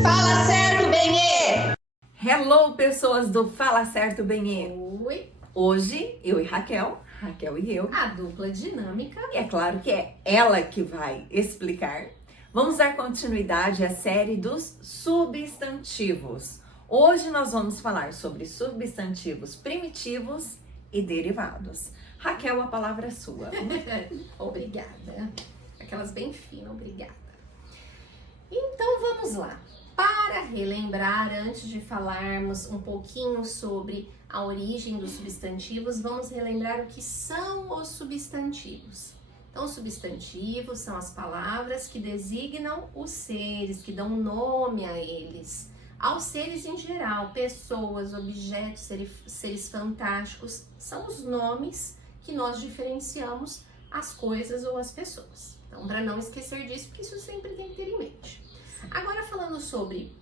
Fala certo, Benê! Hello, pessoas do Fala Certo Benê! Oi, Hoje, eu e Raquel e eu, a dupla dinâmica. e é claro que é ela que vai explicar. Vamos dar continuidade à série dos substantivos. Hoje nós vamos falar sobre substantivos primitivos e derivados. Raquel, a palavra é sua. Obrigada. Aquelas bem finas, obrigada. Então vamos lá. Para relembrar, antes de falarmos um pouquinho sobre a origem dos substantivos, vamos relembrar o que são os substantivos. Então, os substantivos são as palavras que designam os seres, que dão nome a eles. Aos seres em geral, pessoas, objetos, seres fantásticos, são os nomes que nós diferenciamos as coisas ou as pessoas. Então, para não esquecer disso, porque isso sempre tem que ter em mente. Agora, falando sobre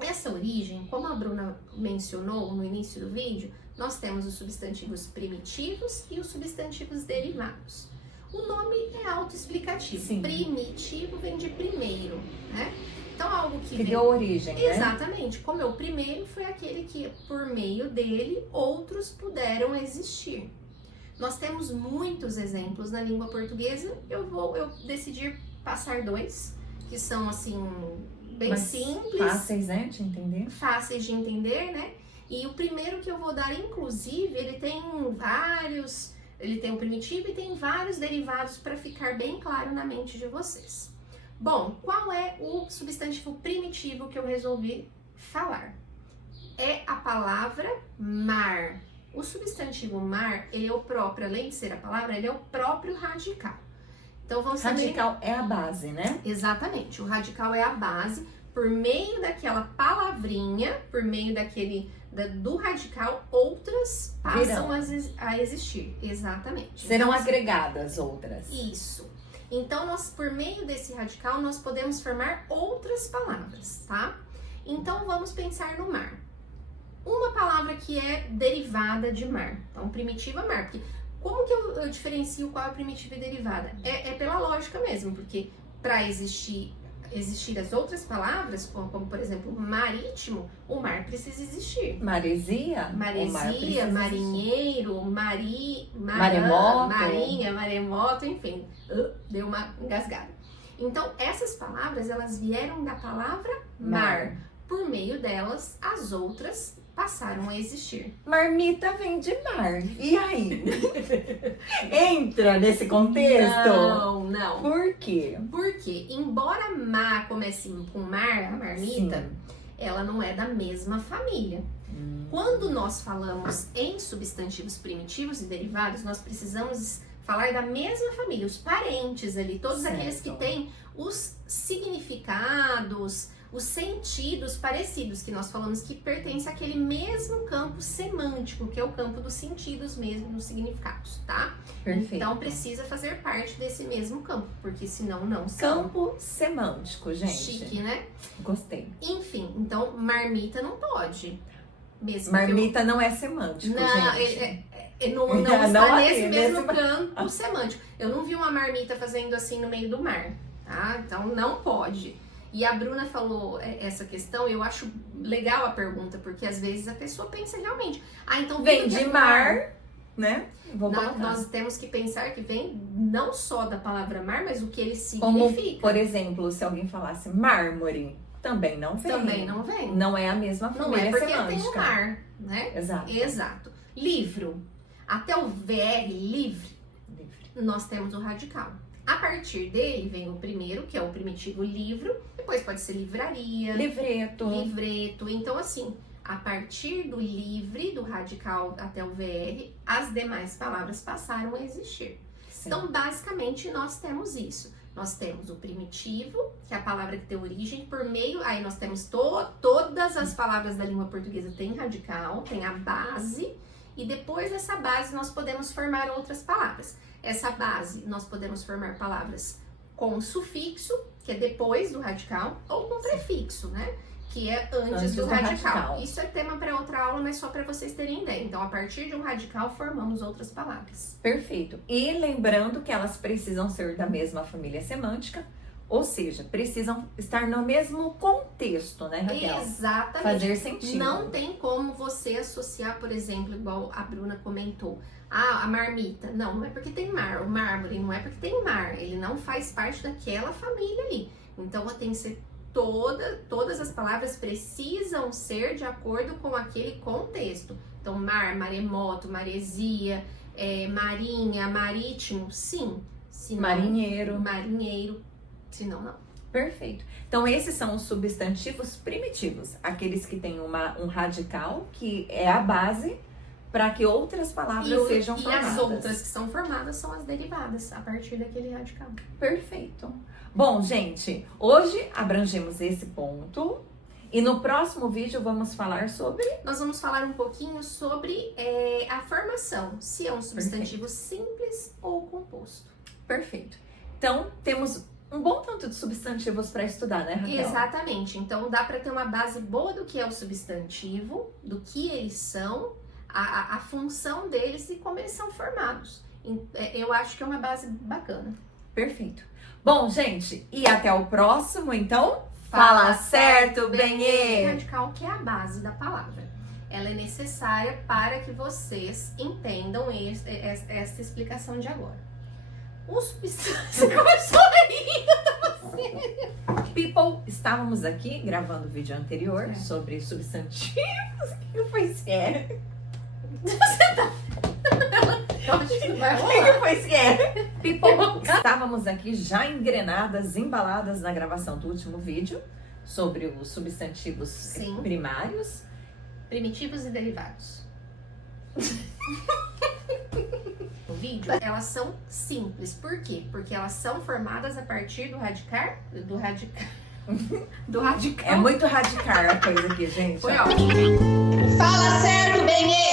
essa origem, como a Bruna mencionou no início do vídeo, nós temos os substantivos primitivos e os substantivos derivados. O nome é autoexplicativo. Sim. Primitivo vem de primeiro, né? Então, algo que deu origem, né? Exatamente. Como é o primeiro, foi aquele que, por meio dele, outros puderam existir. Nós temos muitos exemplos na língua portuguesa. Eu decidi passar dois, que são, assim, bem simples. Fáceis, né, de entender. Fáceis de entender, né? E o primeiro que eu vou dar, inclusive, ele tem o primitivo e tem vários derivados para ficar bem claro na mente de vocês. Bom, qual é o substantivo primitivo que eu resolvi falar? É a palavra mar. O substantivo mar, ele é o próprio, além de ser a palavra, ele é o próprio radical. Então, vamos saber... Radical é a base, né? Exatamente, o radical é a base. Por meio daquela palavrinha, por meio do radical, outras passam a existir. Exatamente. Serão então, agregadas outras. Isso. Então, por meio desse radical, nós podemos formar outras palavras, tá? Então, vamos pensar no mar. Uma palavra que é derivada de mar. Então, primitiva mar. Porque como que eu diferencio qual é primitiva e derivada? É pela lógica mesmo, porque para existir as outras palavras, como por exemplo, marítimo, o mar precisa existir. Maresia, marinheiro, maremoto, marinha, maremoto, enfim, deu uma engasgada. Então, essas palavras, elas vieram da palavra mar. Por meio delas, as outras passaram a existir. Marmita vem de mar. E aí? Entra nesse contexto? Não. Por quê? Porque, embora mar comece com mar, a marmita, Sim. ela não é da mesma família. Quando nós falamos em substantivos primitivos e derivados, nós precisamos falar da mesma família, os parentes ali, todos Certo. aqueles que têm os significados, os sentidos parecidos, que nós falamos que pertence àquele mesmo campo semântico, que é o campo dos sentidos mesmo, dos significados, tá? Perfeito. Então precisa fazer parte desse mesmo campo, porque senão não são. Campo semântico, gente. Chique, né? Gostei. Enfim, então marmita não pode. Mesmo Marmita não é semântico, não, gente. Não Não está ali, nesse mesmo nesse- campo semântico. Eu não vi uma marmita fazendo assim no meio do mar, tá? Então não pode. E a Bruna falou essa questão, eu acho legal a pergunta, porque às vezes a pessoa pensa realmente, então Vem de mar, né? Vou colocar. Nós temos que pensar que vem não só da palavra mar, mas o que ele Como, significa. por exemplo, se alguém falasse mármore, também não vem. Também não vem. Não é a mesma Não família é porque semântica. tem o mar, né? Exato. Exato. Livro. Até o VR, livre, nós temos o radical. A partir dele vem o primeiro, que é o primitivo livro, depois pode ser livraria, livreto. Então, assim, a partir do livre, do radical até o VR, as demais palavras passaram a existir. Sim. Então, basicamente, nós temos isso. Nós temos o primitivo, que é a palavra que tem origem, por meio... Aí nós temos todas as palavras da língua portuguesa tem radical, tem a base, e depois dessa base nós podemos formar outras palavras. Essa base, nós podemos formar palavras com sufixo, que é depois do radical, ou com prefixo, né? que é antes do radical. Isso é tema para outra aula, mas só para vocês terem ideia. Então, a partir de um radical, formamos outras palavras. Perfeito. E lembrando que elas precisam ser da mesma família semântica, ou seja, precisam estar no mesmo contexto, né, Raquel? Exatamente. Fazer sentido. Não tem como você associar, por exemplo, igual a Bruna comentou, a marmita. Não é porque tem mar. O mármore não é porque tem mar. Ele não faz parte daquela família ali. Então, tem que ser todas as palavras precisam ser de acordo com aquele contexto. Então, mar, maremoto, maresia, marinha, marítimo, sim. Senão, marinheiro, senão não. Perfeito. Então, esses são os substantivos primitivos, aqueles que têm um radical, que é a base para que outras palavras sejam formadas. E as outras que são formadas são as derivadas, a partir daquele radical. Perfeito. Bom, gente, hoje abrangemos esse ponto e no próximo vídeo vamos falar sobre... Nós vamos falar um pouquinho sobre a formação, se é um substantivo simples ou composto. Perfeito. Então, temos um bom tanto de substantivos para estudar, né, Raquel? Exatamente. Então, dá para ter uma base boa do que é o substantivo, do que eles são, a função deles e como eles são formados. Eu acho que é uma base bacana. Perfeito. Bom, gente, e até o próximo, então. Fala certo, Benê! Radical, que é a base da palavra. Ela é necessária para que vocês entendam essa explicação de agora. O substantivo... Você começou aí! People, estávamos aqui gravando o vídeo anterior sobre substantivos. O que foi sequer? People, estávamos aqui já engrenadas, embaladas na gravação do último vídeo sobre os substantivos primários, primitivos e derivados. No vídeo, elas são simples. Por quê? Porque elas são formadas a partir do radical. É muito radical a coisa aqui, gente. Foi ótimo. Fala certo, Benê!